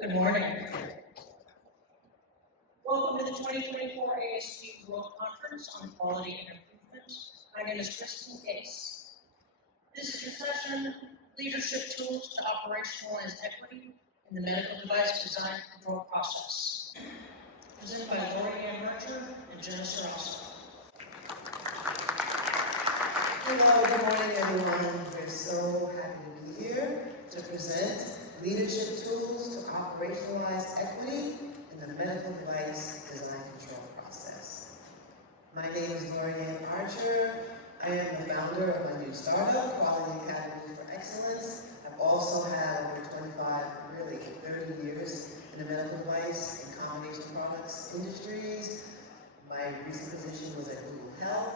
Good morning. Welcome to the 2024 ASP World Conference on Quality and Improvement. My name is Kristen Case. This is your session, Leadership Tools to Operationalize Equity in the Medical Device Design Control Process. Presented by Lori-Ann Merger and Jenna Sarasso. Hello, good morning everyone. We're so happy to be here to present Leadership Tools to Operationalize Equity in the Medical Device Design Control Process. My name is Lori-Ann Archer. I am the founder of my new startup, Quality Academy for Excellence. I've also had over 25, really 30 years in the medical device and combination products industries. My recent position was at Google Health,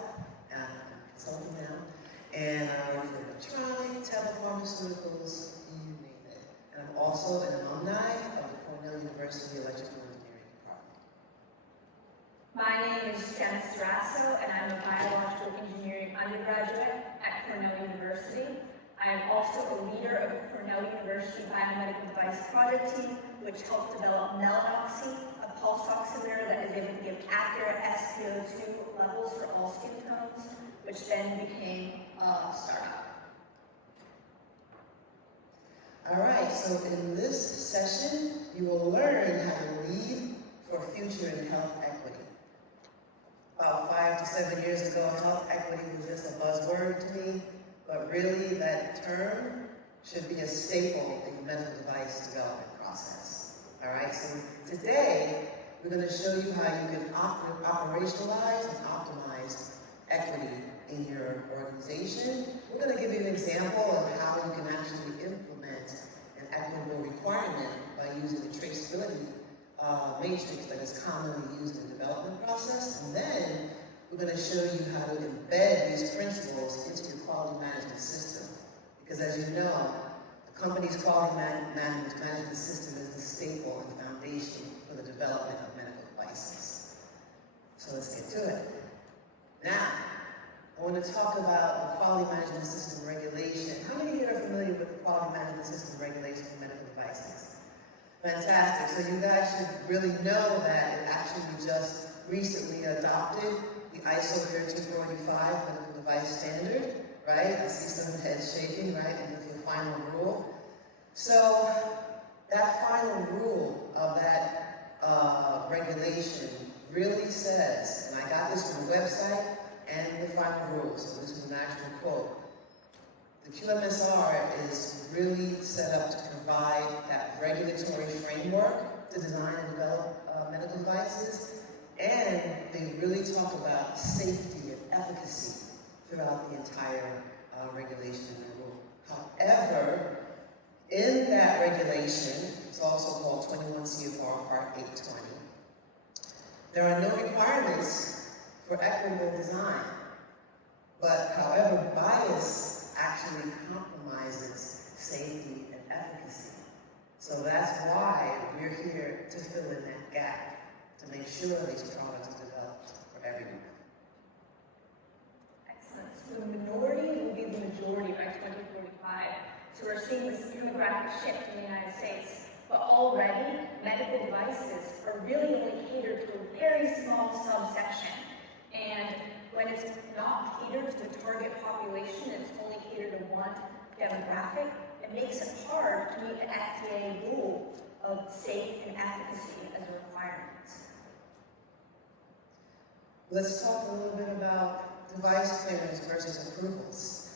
I'm consulting now, and I work for electronic, telepharmaceuticals, you name it. And I'm also an alumni of the Cornell University Electrical Engineering Department. My name is Jenna Sarasso, and I'm a biological engineering undergraduate at Cornell University. I am also a leader of the Cornell University Biomedical Device project team, which helped develop MelanOxi, a pulse oximeter that is able to give accurate SpO2 levels for all skin tones, which then became a startup. All right, so in this session, you will learn how to lead for future in health equity. About 5 to 7 years ago, health equity was just a buzzword to me, but really that term should be a staple in the medical device development process. All right, so today, we're going to show you how you can operationalize and optimize equity in your organization. We're going to give you an example of how you can actually implement an equitable requirement by using the traceability matrix that is commonly used in the development process. And then we're going to show you how to embed these principles into your quality management system. Because as you know, the company's quality management system is the staple and foundation for the development of medical devices. So let's get to it. Now, I want to talk about the quality management system regulation. How many here are familiar with the quality management system regulation for medical devices? Fantastic. So you guys should really know that it actually just recently adopted the ISO 13485 medical device standard, right? I see some heads shaking, right? And that's the final rule. So that final rule of that regulation really says, and I got this from the website and the final rules, so this is an actual quote. The QMSR is really set up to provide that regulatory framework to design and develop medical devices, and they really talk about safety and efficacy throughout the entire regulation and rule. However, in that regulation, it's also called 21 CFR Part 820, there are no requirements for equitable design, but however, bias actually compromises safety and efficacy. So that's why we're here to fill in that gap, to make sure these products are developed for everyone. Excellent. So the minority will be the majority by 2045. So we're seeing this demographic shift in the United States. But already, medical devices are really only catered to a very small subsection. And when it's not catered to the target population, it's only catered to one demographic, it makes it hard to meet the FDA goal of safe and efficacy as a requirement. Let's talk a little bit about device clearance versus approvals.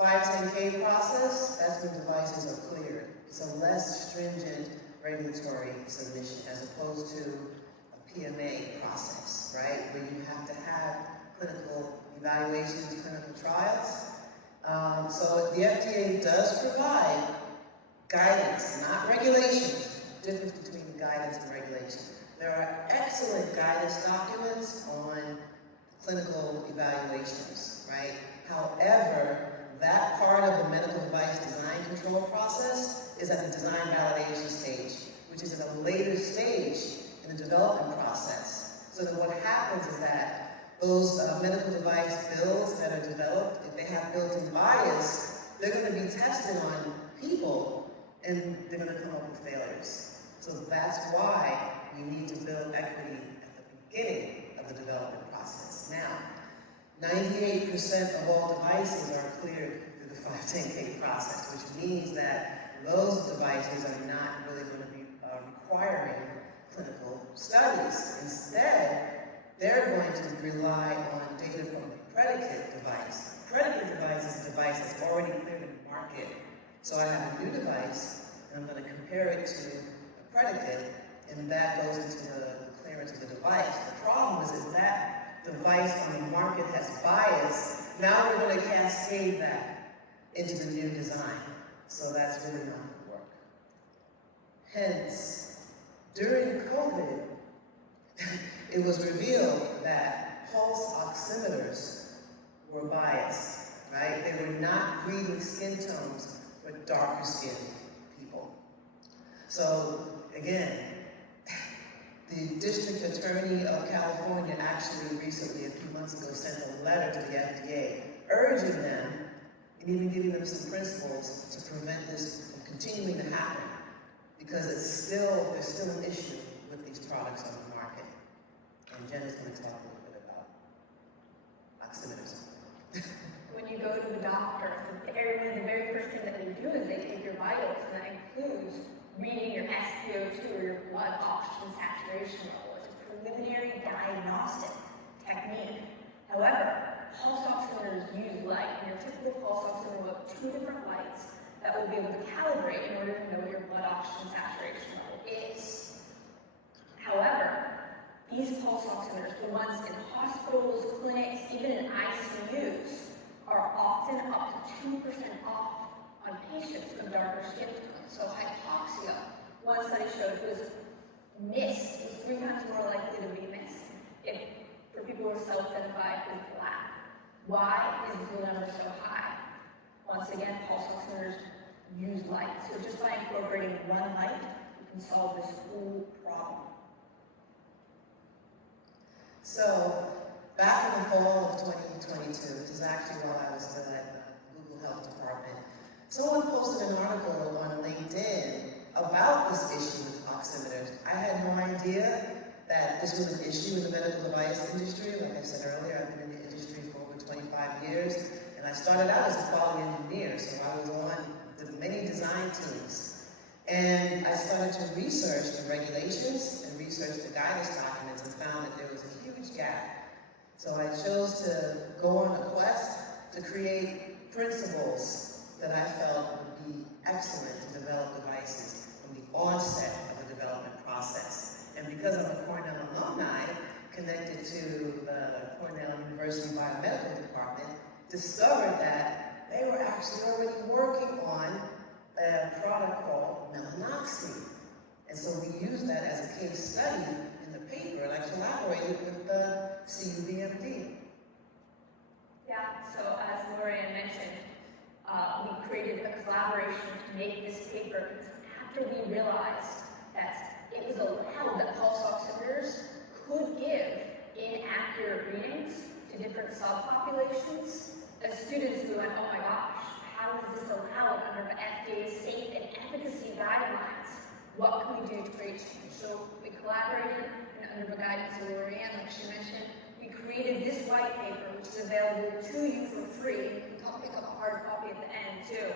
510K process, that's when devices are cleared. It's a less stringent regulatory submission as opposed to a PMA process, right? Where you have to have clinical evaluations, clinical trials. So the FDA does provide guidance, not regulations. Difference between guidance and regulation. There are excellent guidance documents on clinical evaluations, right? However, that part of the medical device design control process is at the design validation stage, which is at a later stage in the development process. So that what happens is that those medical device builds that are developed, if they have built-in bias, they're going to be tested on people, and they're going to come up with failures. So that's why we need to build equity at the beginning of the development process. Now, 98% of all devices are cleared through the 510K process, which means that those devices are not really going to be requiring clinical studies. Instead, they're going to rely on data from the predicate device. The predicate device is a device that's already cleared in the market. So I have a new device, and I'm going to compare it to a predicate, and that goes into the clearance of the device. The problem is that device on the market has bias. Now we're going to cascade that into the new design. So that's really not going to work. Hence, during COVID, it was revealed that pulse oximeters were biased, right? They were not reading skin tones for darker skinned people. So again, the district attorney of California actually recently, a few months ago, sent a letter to the FDA urging them and even giving them some principles to prevent this from continuing to happen, because there's still an issue with these products on the market. And Jen is going to talk a little bit about oximeters. When you go to the doctor, the very first thing that they do is they take your vitals, and that includes reading your SpO2 or your blood oxygen saturation level. It's a preliminary diagnostic technique. However, pulse oximeters use light, and your typical pulse oximeter will have 2 different lights that will be able to calibrate in order to know what your blood oxygen saturation level is. However, these pulse oximeters, the ones in hospitals, clinics, even in ICUs, are often up to 2% off on patients with darker skin tones. So hypoxia, one study showed was missed, was 3 times more likely to be missed for people who are self-identified as Black. Why is the number so high? Once again, pulse oximeters use light. So just by incorporating one light, you can solve this whole problem. So, back in the fall of 2022, which is actually while I was still at the Google Health Department, someone posted an article on LinkedIn about this issue with oximeters. I had no idea that this was an issue in the medical device industry. Like I said earlier, I've been in the industry for over 25 years, and I started out as a quality engineer, so I was on the many design teams. And I started to research the regulations and research the guidance documents and found that there was a huge gap. So I chose to go on a quest to create principles that I felt would be excellent to develop devices from the onset of the development process. And because I'm a Cornell alumni, connected to the Cornell University Biomedical Device, discovered that they were actually already working on a product called MelanOxi. And so we used that as a case study in the paper, and I collaborated with the CUBMD. Yeah, so as Lorian mentioned, we created a collaboration to make this paper because after we realized that it was allowed that pulse oximeters could give inaccurate readings to different subpopulations, as students we went, oh my gosh, how is this allowed under FDA's safe and efficacy guidelines? What can we do to create change? So we collaborated, and under the guidance of Lorianne, like she mentioned, we created this white paper, which is available to you for free. You can pick up a hard copy at the end too,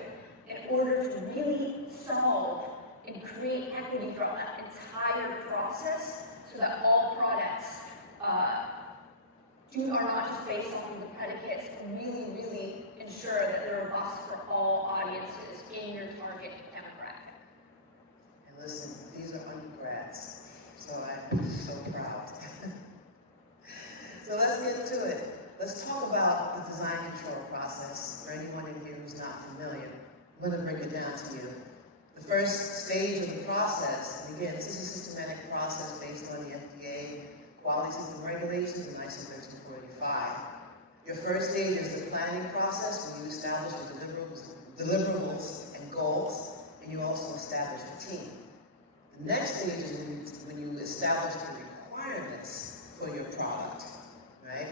in order to really solve and create equity throughout that entire process, so that all products are not just based off of the predicates, and really ensure that they're robust for all audiences in your target demographic. And listen, these are undergrads, so I'm so proud. So let's get to it. Let's talk about the design control process. For anyone in here who's not familiar, I'm going to break it down to you. The first stage of the process, and again, this is a systematic process based on the FDA quality system regulations and ISO 13485. Your first stage is the planning process, when you establish the deliverables and goals, and you also establish the team. The next stage is when you establish the requirements for your product, right?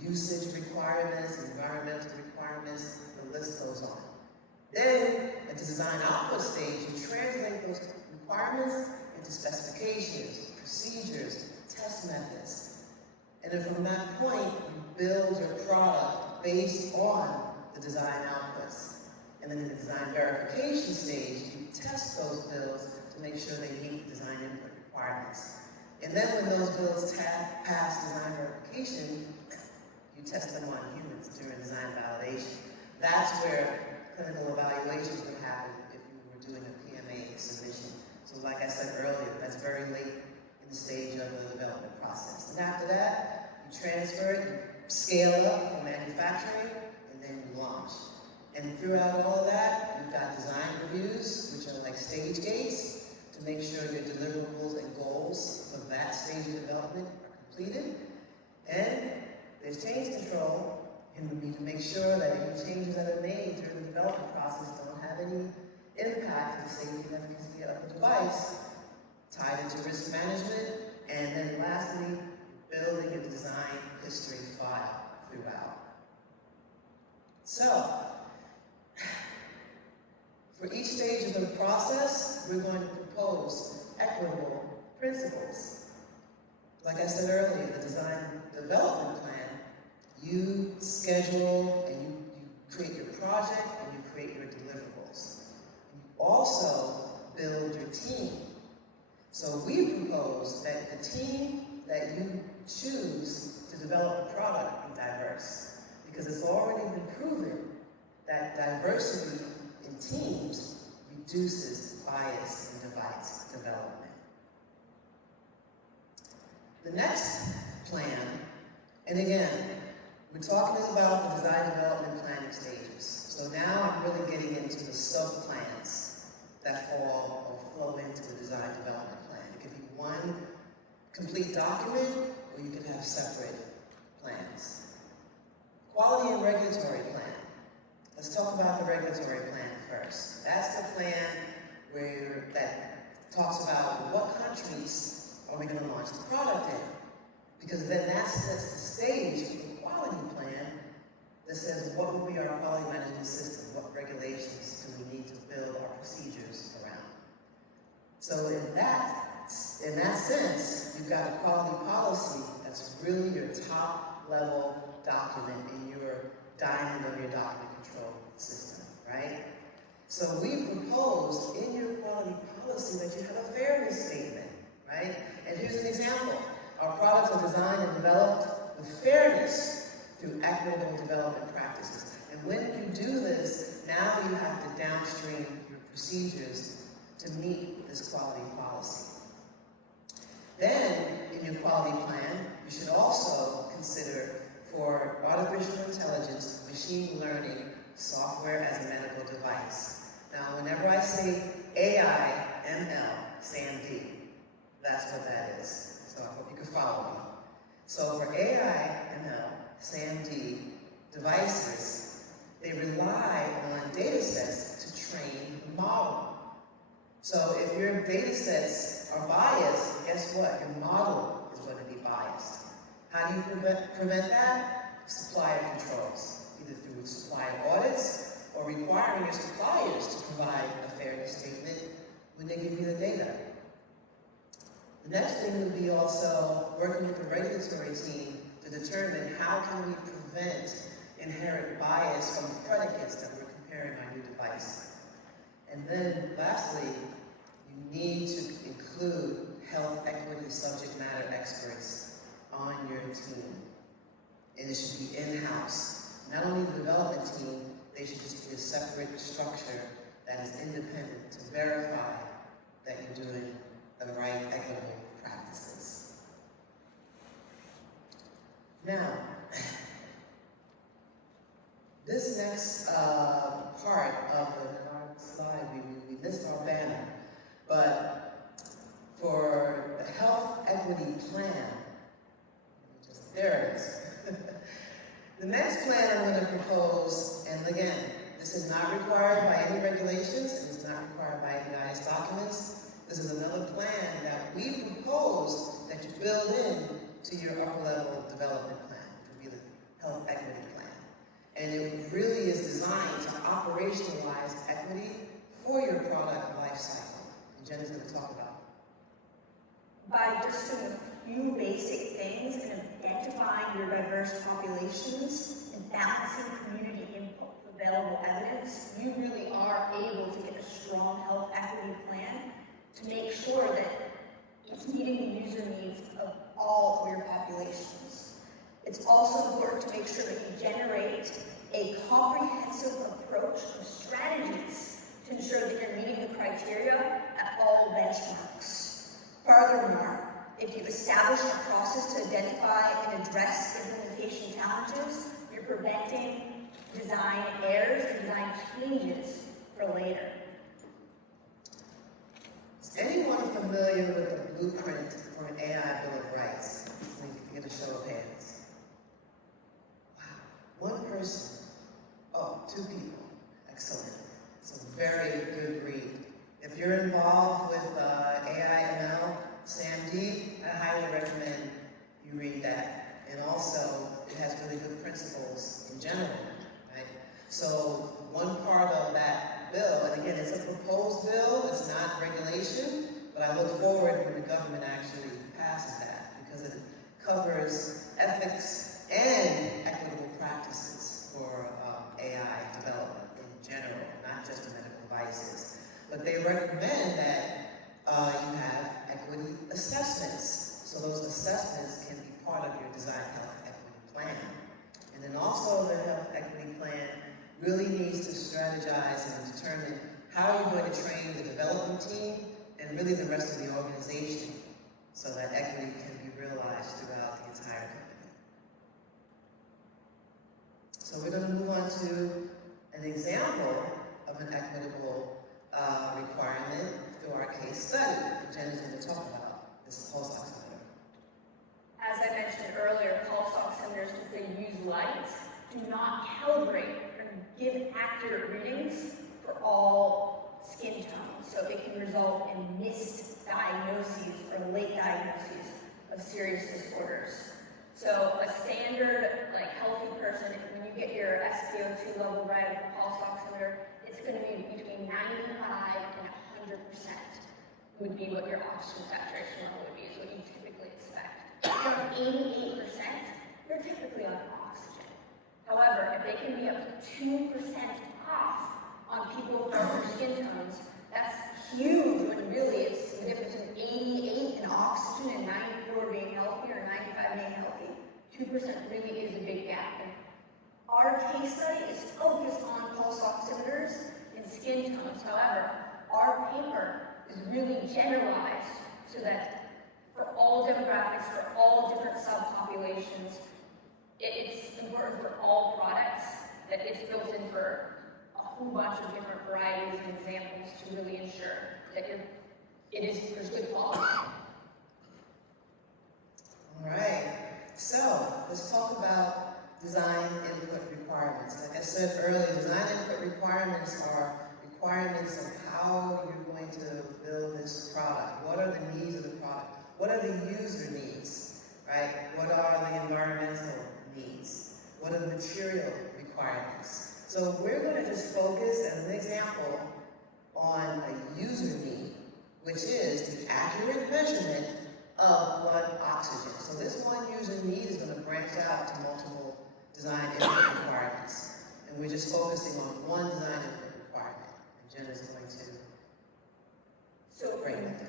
Usage requirements, environmental requirements, the list goes on. Then, at the design output stage, you translate those requirements into specifications, procedures, test methods. And then from that point, you build your product based on the design outputs. And then in the design verification stage, you test those builds to make sure they meet the design input requirements. And then when those builds pass design verification, you test them on humans during design validation. That's where clinical evaluations would happen if you were doing a PMA submission. So like I said earlier, that's very late in the stage of the development process. And after that, you transfer it, you scale up for manufacturing, and then you launch. And throughout all of that, you've got design reviews, which are like stage gates, to make sure your deliverables and goals for that stage of development are completed. And there's change control, and we need to make sure that any changes that are made during the development process don't have any impact on the safety and efficacy of the device, tied into risk management, and then lastly, building a design history file throughout. So, for each stage of the process, we're going to propose equitable principles. Like I said earlier, the design development plan, you schedule and you create your project and you create your deliverables. You also build your team. So we propose that the team that you choose to develop a product be diverse, because it's already been proven that diversity in teams reduces bias in device development. The next plan, and again, we're talking about the design development planning stages. So now I'm really getting into the sub-plans that fall or flow into the design development plan. It could be one complete document, or you could have separate plans. Quality and regulatory plan. Let's talk about the regulatory plan first. That's the plan that talks about what countries are we going to launch the product in. Because then that sets the stage for the quality plan that says what will be our quality management system, what regulations do we need to build our procedures around. So in that sense, you've got a quality policy that's really your top level document in your diamond of your document control system, right? So we proposed in your quality policy that you have a fairness statement, right? And here's an example. Our products are designed and developed with fairness through equitable development practices. And when you do this, now you have to downstream your procedures to meet this quality policy. Then, in your quality plan, you should also consider for artificial intelligence, machine learning, software as a medical device. Now, whenever I say AI, ML, SAMD, that's what that is. So I hope you can follow me. So for AI, ML, SAMD devices, they rely on data sets to train the model. So if your data sets are biased, guess what? Your model is going to be biased. How do you prevent that? Supplier controls, either through supplier audits or requiring your suppliers to provide a fairness statement when they give you the data. The next thing would be also working with the regulatory team to determine how can we prevent inherent bias from the predicates that we're comparing our new device. And then lastly, you need to include health equity subject matter experts on your team. And it should be in-house. Not only the development team, they should just be a separate structure that is independent to verify that you're doing the right equitable practices. Now, this next part of the slide, we missed our banner, but for the health equity plan, there it is. The next plan I'm going to propose, and again, this is not required by any regulations, and it's not required by any IS documents. This is another plan that we propose that you build in to your upper level development plan, which would be the health equity plan. And it really is designed to operationalize equity for your product life cycle. And Jenna's going to talk about it. By just doing a few basic things and identifying your diverse populations and balancing community input with available evidence, you really are able to get a strong health equity plan to make sure that it's meeting the user needs of all of your populations. It's also important to make sure that you generate a comprehensive approach of strategies to ensure that you're meeting the criteria at all benchmarks. Furthermore, if you establish a process to identify and address implementation challenges, you're preventing design errors and design changes for later. Is anyone familiar with the blueprint for an AI Bill of Rights? So you can get a show of hands. Wow, one person. Oh, two people. Excellent. It's a very good read. If you're involved with AI ML, SAMD, I highly recommend you read that. And also, it has really good principles in general, right? So one part of that bill, and again, it's a proposed bill, it's not regulation, but I look forward when the government actually passes that because it covers ethics and equitable practices for AI development in general, not just medical devices. But they recommend that you have equity assessments. So those assessments can be part of your design health equity plan. And then also the health equity plan really needs to strategize and determine how you're going to train the development team and really the rest of the organization so that equity can be realized throughout the entire company. So we're going to move on to an example of an equitable requirement through our case study that Jen is going to talk about. This is pulse oximeter. As I mentioned earlier, pulse oximeters, as they use light, do not calibrate or give accurate readings for all skin tones. So it can result in missed diagnoses or late diagnoses of serious disorders. So a standard, healthy person, when you get your SpO2 level right with a pulse oximeter, it's going to be between 95 and 100% would be what your oxygen saturation level would be, is what you typically expect. If you're on 88%, you're typically on oxygen. However, if they can be up to 2% off on people with darker skin tones, that's huge when really it's the difference in 88 in oxygen and 94 being healthy or 95 being healthy. 2% really is a big gap. And our case study is focused on pulse oximeters and skin tones. However, our paper is really generalized so that for all demographics, for all different subpopulations, it's important for all products that it's built in for a whole bunch of different varieties and examples to really ensure that there's good quality. All right, so let's talk about design input requirements. Like I said earlier, design input requirements are requirements of how you're going to build this product. What are the needs of the product? What are the user needs, right? What are the environmental needs? What are the material requirements? So we're going to just focus, as an example, on a user need, which is the accurate measurement of blood oxygen. So this one user need is going to branch out to multiple design input requirements. And we're just focusing on one design input requirement. And Jen is going to break that down.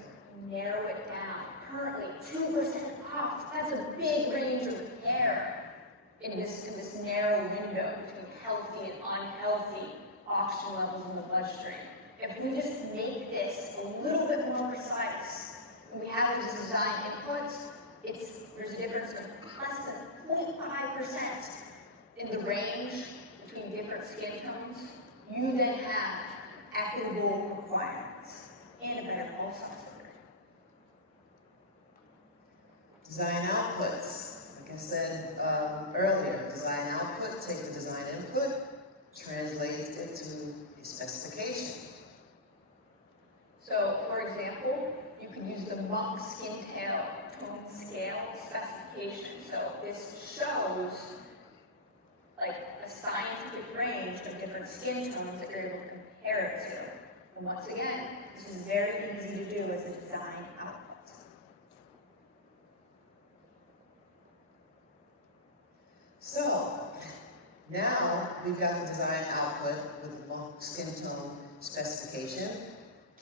Narrow it down. Currently, 2% off. That's a big range of error in this narrow window between healthy and unhealthy oxygen levels in the bloodstream. If we just make this a little bit more precise, when we have these design inputs, there's a difference of less than 0.5% in the range between different skin tones. You then have equitable requirements and a better pulse oximeter. Design outputs. Like I said earlier, design output, take the design input, translate it to a specification. So, for example, you can use the Monk Skin Tone Scale specification. So this shows like a scientific range of different skin tones that you're able to compare it to. And once again, this is very easy to do as a design output. So, now we've got the design output with the skin tone specification.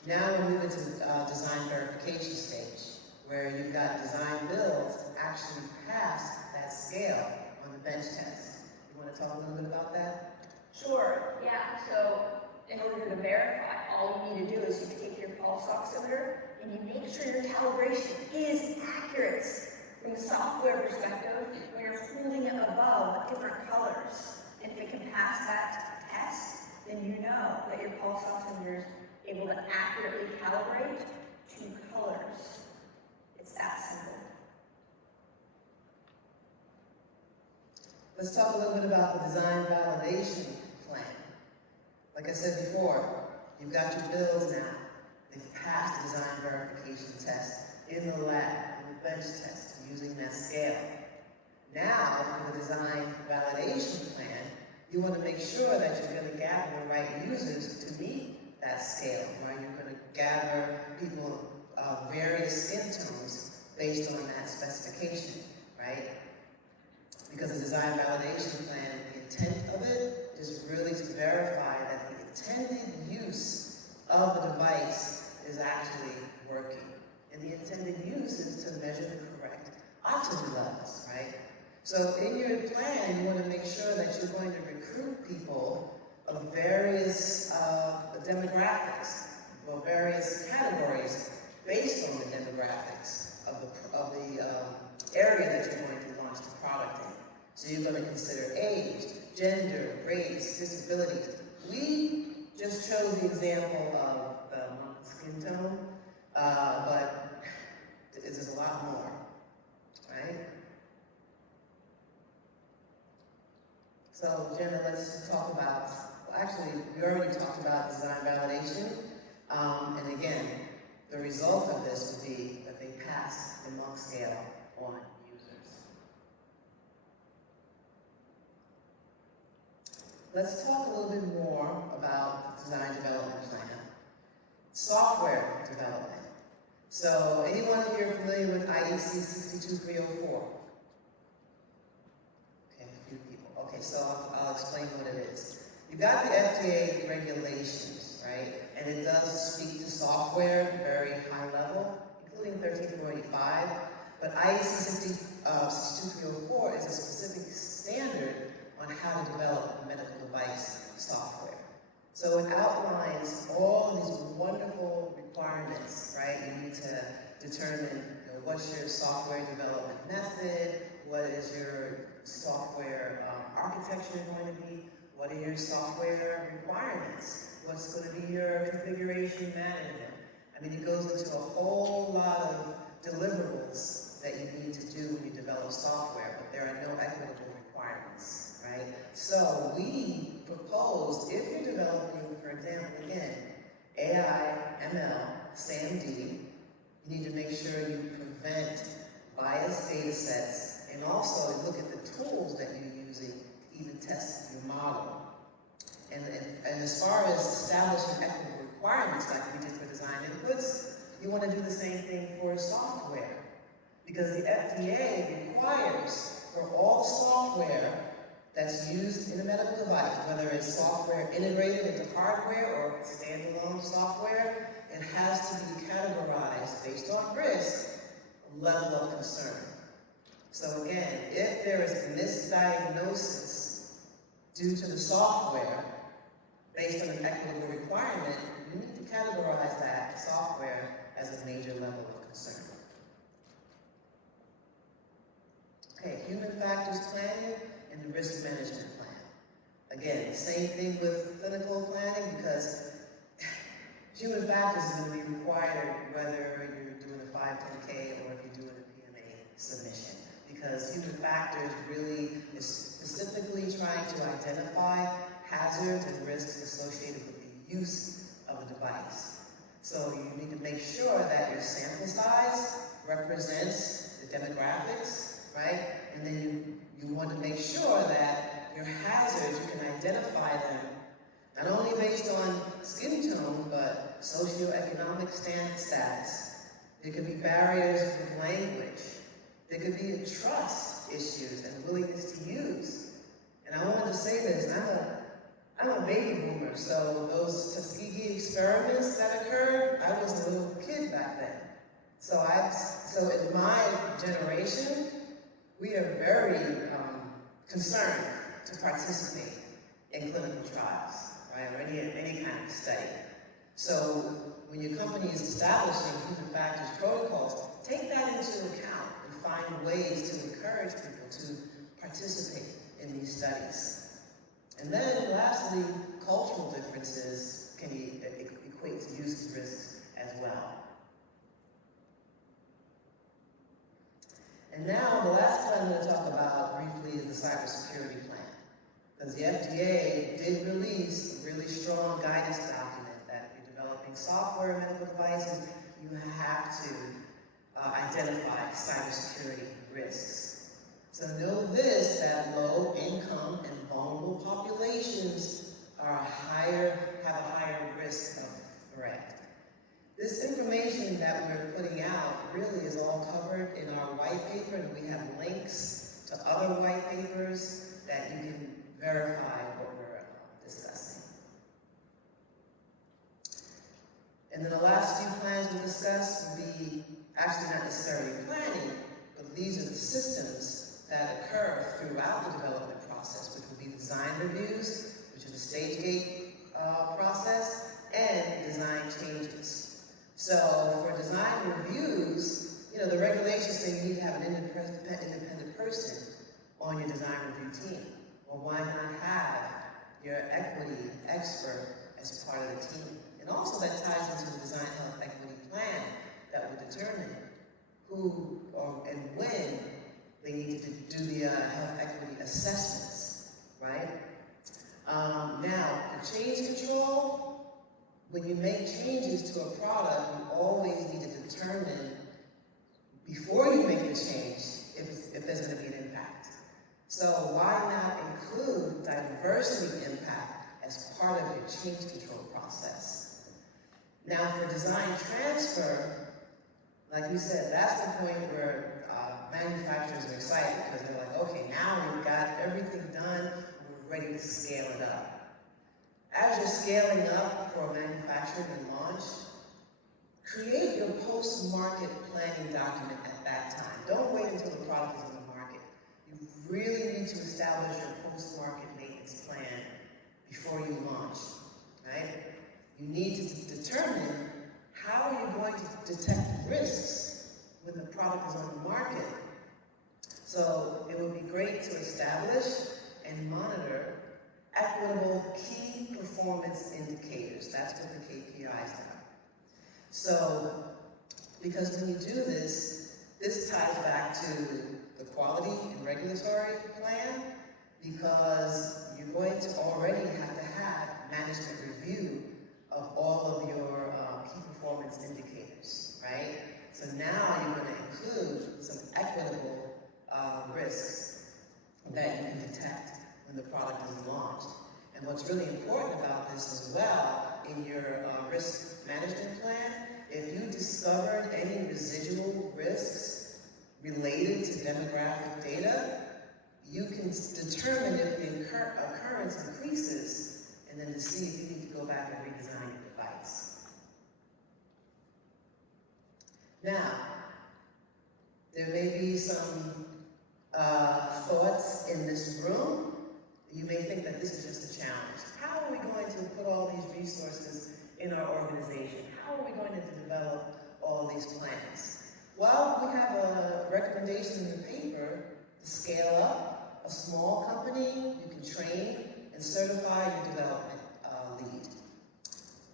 Now we're moving to the design verification stage, where you've got design builds actually pass that scale on the bench test. You want to talk a little bit about that? Sure, yeah. So in order to verify, all you need to do is you take your pulse oximeter and you make sure your calibration is accurate. From a software perspective, when you're holding it above different colors, if it can pass that test, then you know that your pulse oximeter is able to accurately calibrate two colors. It's that simple. Let's talk a little bit about the design validation plan. Like I said before, you've got your builds now. They've passed the design verification test in the lab, in the bench test, using that scale. Now, for the design validation plan, you want to make sure that you're going to gather the right users to meet that scale, right? You're going to gather people of various skin tones based on that specification, right? Because the design validation plan, the intent of it is really to verify that the intended use of the device is actually working. And the intended use is to measure the correct oxygen levels, right? So in your plan, you want to make sure that you're going to recruit people of various demographics or various categories based on the demographics of the area that you're going to launch the product in. So you're going to consider age, gender, race, disability. We just chose the example of skin tone, but there's a lot more, right? So Jenna, let's talk about, actually, we already talked about design validation, and again, the result of this would be that they pass the Monk scale on users. Let's talk a little bit more about the design development plan. Software development. So, anyone here familiar with IEC 62304? Okay, a few people. Okay, so I'll explain what it is. You've got the FDA regulations, right? And it does speak to software very high level, including 13485. But IEC 62304 is a specific standard on how to develop medical device software. So it outlines all these wonderful requirements, right? You need to determine what's your software development method, what is your software architecture going to be, what are your software requirements, what's going to be your configuration management. I mean, it goes into a whole lot of deliverables that you need to do when you develop software, but there are no equitable requirements, right? So we proposed, if you're developing, for example, again, AI, ML, SAMD, you need to make sure you prevent biased data sets and also look at the tools that you're using to even test your model. And as far as establishing equitable requirements like we did for design inputs, you want to do the same thing for software. Because the FDA requires for all software that's used in a medical device, whether it's software integrated into hardware or standalone software, it has to be categorized based on risk, level of concern. So again, if there is a misdiagnosis due to the software based on an equitable requirement, you need to categorize that software as a major level of concern. Okay, human factors planning and the risk management plan. Again, same thing with clinical planning because human factors is going to be required whether you're doing a 510K or if you're doing a PMA submission. Because human factors really is specifically trying to identify hazards and risks associated with the use of the device. So you need to make sure that your sample size represents the demographics, right? And then you want to make sure that your hazards, you can identify them, not only based on skin tone, but socioeconomic status. There could be barriers with language. There could be trust issues and willingness to use. And I wanted to say this, I'm a baby boomer, so those Tuskegee experiments that occurred, I was a little kid back then. So in my generation, we are very concerned to participate in clinical trials, right, or any kind of study. So when your company is establishing human factors protocols, take that into account and find ways to encourage people to participate in these studies. And then lastly, cultural differences can equate to usage risks as well. And now the last plan I'm going to talk about briefly is the cybersecurity plan. Because the FDA did release a really strong guidance document that if you're developing software and medical devices, you have to identify cybersecurity risks. So know this, that low income and vulnerable populations have a higher risk of threat. This information that we're putting out really is all covered in our white paper, and we have links to other white papers that you can verify what we're discussing. And then the last few plans we'll discuss will be actually not necessarily planning, but these are the systems that occur throughout the development process, which will be design reviews, which is the stage gate process, and design changes. So for design reviews, the regulations say you need to have an independent person on your design review team. Well, why not have your equity expert as part of the team? And also that ties into the design health equity plan that will determine who and when they need to do the health equity assessments, right? Now, the change control, when you make changes to a product, you always need to determine before you make the change if there's going to be an impact. So why not include diversity impact as part of your change control process? Now, for design transfer, like we said, that's the point where manufacturers are excited because they're like, okay, now we've got everything done, we're ready to scale it up. As you're scaling up for a manufacturing and launch, create your post-market planning document at that time. Don't wait until the product is on the market. You really need to establish your post-market maintenance plan before you launch, right? You need to determine how are you going to detect risks when the product is on the market. So it would be great to establish and monitor equitable key performance indicators. That's what the KPIs are. So, because when you do this, this ties back to the quality and regulatory plan, because you're going to already have to have management review of all of your key performance indicators, right? So now you're going to include some equitable risks that you can detect when the product is launched. And what's really important about this as well, in your risk management plan, if you discovered any residual risks related to demographic data, you can determine if the occurrence increases, and then to see if you need to go back and redesign your device. Now, there may be some thoughts in this room. You may think that this is just a challenge. How are we going to put all these resources in our organization? How are we going to develop all these plans? Well, we have a recommendation in the paper to scale up a small company. You can train and certify your development lead.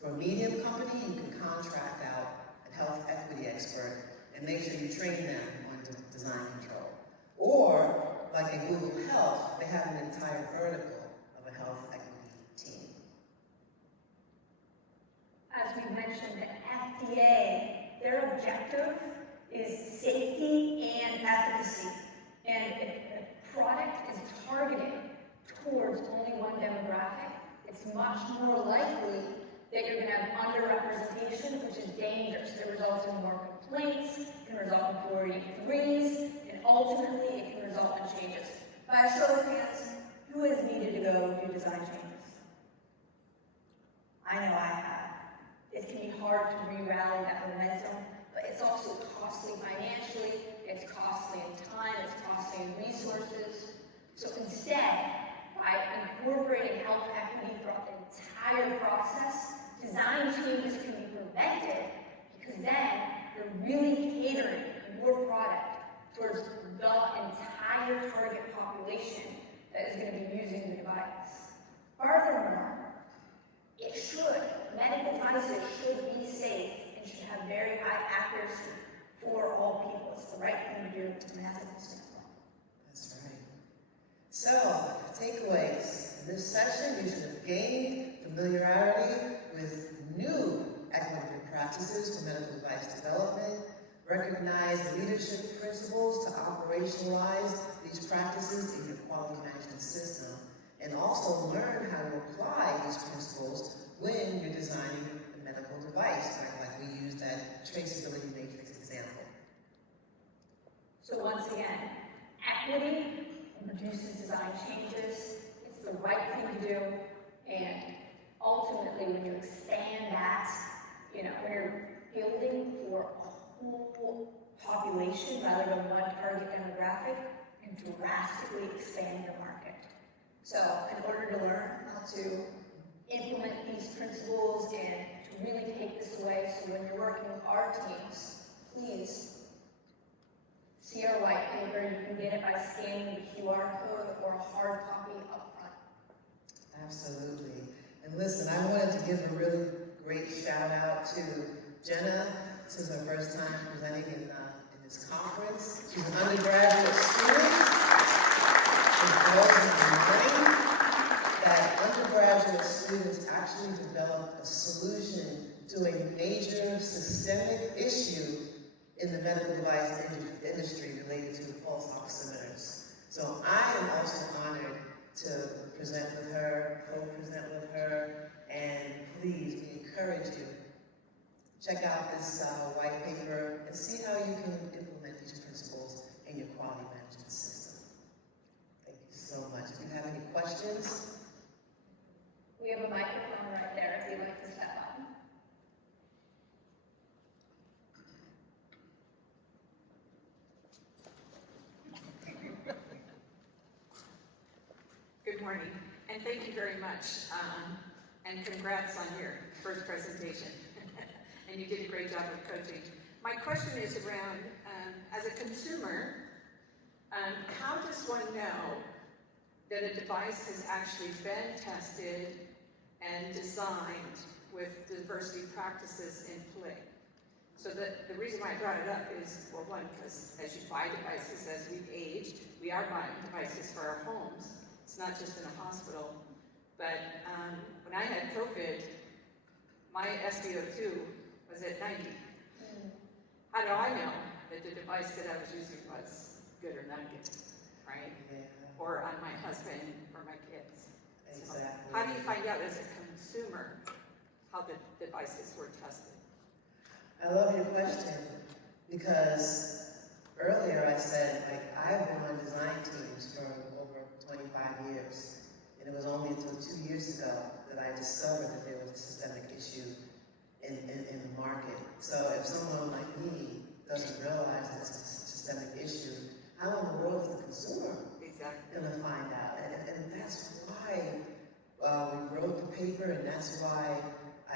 For a medium company, you can contract out a health equity expert and make sure you train them on design control. Or, like in Google Health, they have an entire vertical of a health equity team. As we mentioned, the FDA, their objective is safety and efficacy. And if a product is targeted towards only one demographic, it's much more likely that you're going to have underrepresentation, which is dangerous. It results in more complaints, can result in 483s, and ultimately it can result in changes. By a show of hands, who has needed to go do design changes? I know I have. It can be hard to re-rally that momentum, but it's also costly financially, it's costly in time, it's costly in resources. So instead, by incorporating health equity throughout the entire process, design changes can be prevented, because then you're really catering your product towards the entire target population that is going to be using the device. Furthermore, medical devices should be safe and should have very high accuracy for all people. It's the right thing to do from an ethical standpoint. That's right. So, takeaways. In this session, you should have gained familiarity with new equitable practices for medical device development, recognize leadership principles to operationalize these practices in your quality management system, and also learn how to apply these principles when you're designing a medical device, like we used that traceability matrix example. So once again, equity reduces design changes. It's the right thing to do, and ultimately, when you expand that, when you're building for a whole population rather than one target demographic, and drastically expand your market. So, in order to learn how to implement these principles and to really take this away, so when you're working with our teams, please see our white paper. You can get it by scanning the QR code or a hard copy up front. Absolutely. And listen, I wanted to give a really great shout out to Jenna. This is her first time presenting in this conference. She's an undergraduate student. That undergraduate students actually developed a solution to a major systemic issue in the medical device industry related to pulse oximeters. So I am also honored to present with her, co-present with her, and please, we encourage you, check out this white paper and see how you can implement these principles in your quality management system. Thank you so much. Do you have any questions? We have a microphone right there if you'd like to step up. Good morning, and thank you very much, and congrats on your first presentation. And you did a great job of coaching. My question is around, as a consumer, how does one know that a device has actually been tested and designed with diversity practices in play? So the reason why I brought it up is, well, one, because as you buy devices, as we've aged, we are buying devices for our homes. It's not just in a hospital. But when I had COVID, my SpO2 was at 90. How do I know that the device that I was using was good or not good, right? Yeah. Or on my husband or my kids. Exactly. So how do you find out as a consumer how the devices were tested? I love your question, because earlier I said, I've been on design teams for over 25 years, and it was only until 2 years ago that I discovered that there was a systemic issue in the market. So if someone like me doesn't realize that it's a systemic issue, how in the world is the consumer going to find out? And that's why we wrote the paper, and that's why I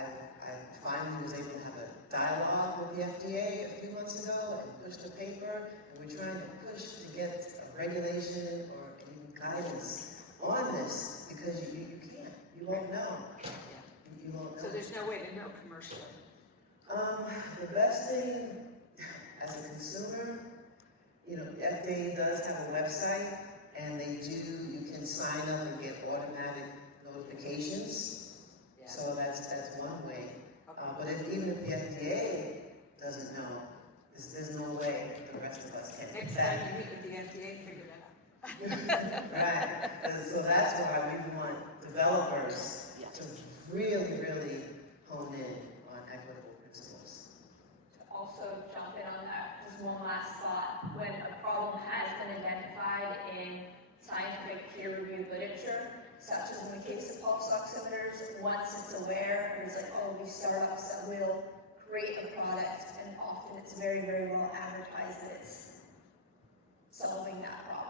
finally was able to have a dialogue with the FDA a few months ago and push the paper, and we're trying to push to get a regulation or even guidance on this, because you can't, you won't know. You won't know. So there's no way to know commercially? The best thing as a consumer, the FDA does have a website, and you can sign up and get automatic notifications. Yeah. So that's one way. But even if the FDA doesn't know, there's no way the rest of us can. Next time you meet with the FDA, figure that out. Right, and so that's why we want developers to really, really hone in on equitable principles. To also jump in on that, just one last thought. When a problem has been identified in scientific peer-reviewed literature, such as in the case of pulse oximeters, once it's aware, there's like, oh, these startups that will create a product, and often it's very, very well advertised that it's solving that problem.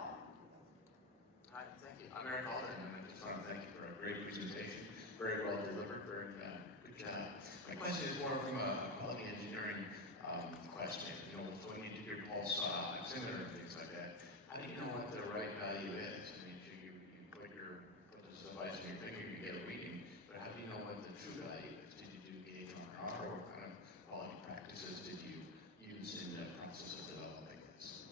Hi, thank you. I'm Eric Alden, and I just want to thank you for a great presentation. Very well delivered, very good job. My question is more from a quality engineering question. You know, when you do your pulse oximeter and things like that, how do you know what the right value is? I mean, you put this device in your finger, you get a reading, but how do you know what the true value is? Did you do gauge on R, or what kind of quality practices did you use in the process of developing this?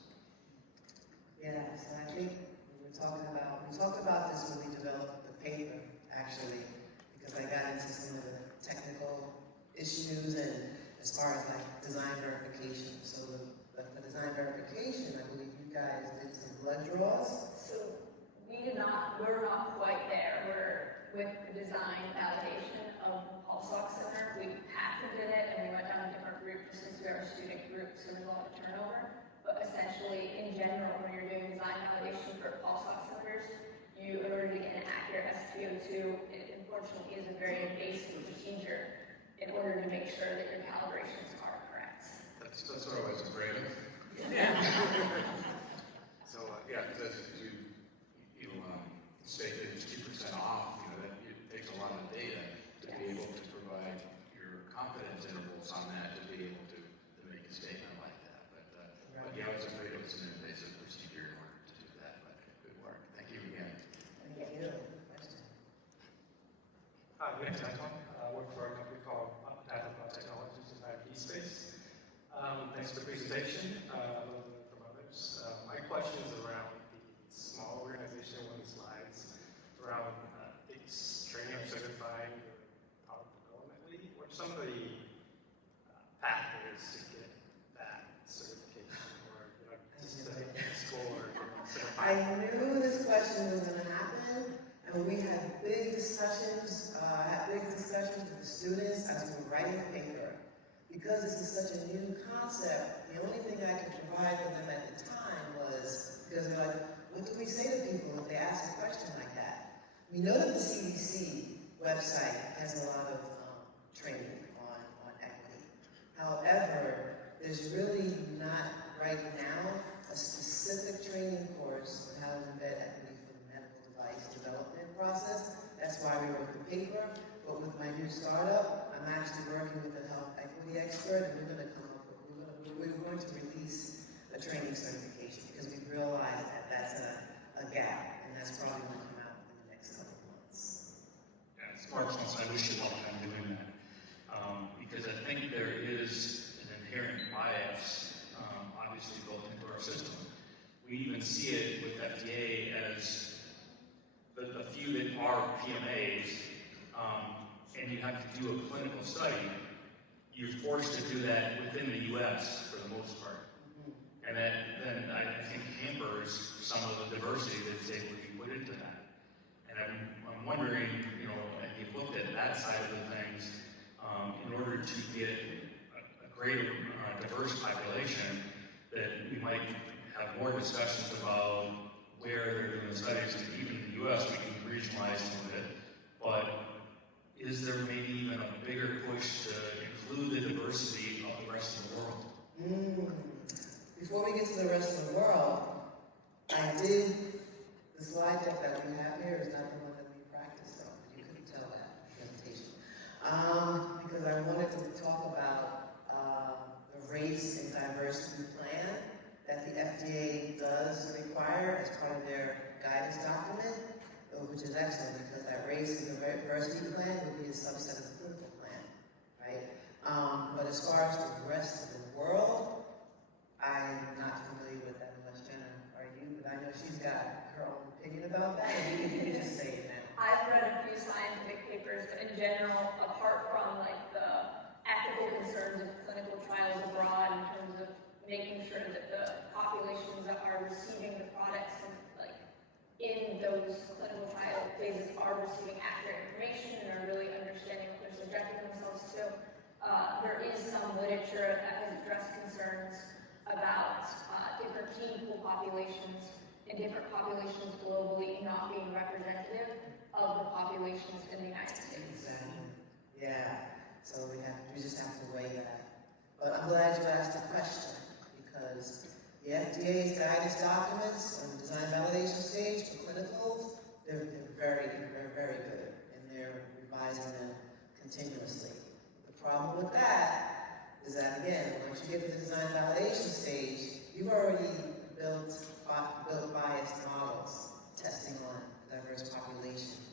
Yeah, so I think we talked about this when we developed the paper, actually, because I got into some of the technical issues and as far as like design verification. So the design verification, I believe you guys did some blood draws. So we're not quite there. We're with the design validation of the pulse oximeter. We patented it and we went down a different route just since we are a student group, so there's a lot of turnover. But essentially, in general, when you're doing design validation for pulse oximeters, in order to get an accurate SpO2, it unfortunately is a very invasive procedure in order to make sure that your calibrations are correct. That's what I was afraid of. So, yeah, because you state that it's 2% off, you know, that it takes a lot of data to be able to provide your confidence intervals on that to be able to make a statement like that. But yeah, I was afraid it was an invasive procedure in order to do that, but good work. Thank you again. Thank you. Question. Hi, my name is Anton. I work for a company called Untitled Technologies in the IP space. Thanks for the presentation. From others. My question is around the small organization, one of the slides, around its training or certifying your prevalently. What are some of the pathways to get that certification or just to score or I certify? knew this question was going to happen, and we had big discussions with the students as we were writing the paper. Because this is such a new concept, the only thing I could provide for them at the time was, because they're like, what do we say to people if they ask a question like that? We know that the CDC website has a lot of training on equity. However, there's really not right now a specific training course on how to embed equity for the medical device development process. That's why we wrote the paper. But with my new startup, I'm actually working with a health equity expert, and we're going to release a training certification because we've realized that that's a gap, and that's probably going to come out in the next couple of months. Yeah, it's marginal, so I wish you luck on doing that. Because I think there is an inherent bias, obviously built into our system. We even see it with FDA as the few that are PMAs, and you have to do a clinical study, you're forced to do that within the U.S. for the most part. And then I think hampers some of the diversity that's able to be put into that. And I'm wondering, you know, if you've looked at that side of the things, in order to get a greater diverse population, that we might have more discussions about where they're doing the studies. And even in the U.S., we can regionalize a little bit, but is there maybe even a bigger push to include the diversity of the rest of the world? Before we get to the rest of the world, the slide deck that we have here is not the one that we practiced on. You couldn't tell that presentation. Because I wanted to talk about the race and diversity plan that the FDA does require as part of their guidance document, which is excellent because that race and diversity plan would be a subset of the clinical plan, right? But as far as the rest of the world, I'm not familiar with that unless Jenna, are you? But I know she's got her own opinion about that, and you can just say it now. I've read a few scientific papers, but in general, apart from like the ethical concerns of clinical trials abroad in terms of making sure that the populations that are receiving the products like there is some literature that has addressed concerns about different gene pool populations and different populations globally not being representative of the populations in the United States. Exactly. Yeah. So we just have to weigh that. But I'm glad you asked the question, because the FDA's guidance documents on the design validation stage for clinicals, they're very good, and they're revising them continuously. The problem with that is that, again, once you get to the design validation stage, you've already built biased models testing on diverse populations.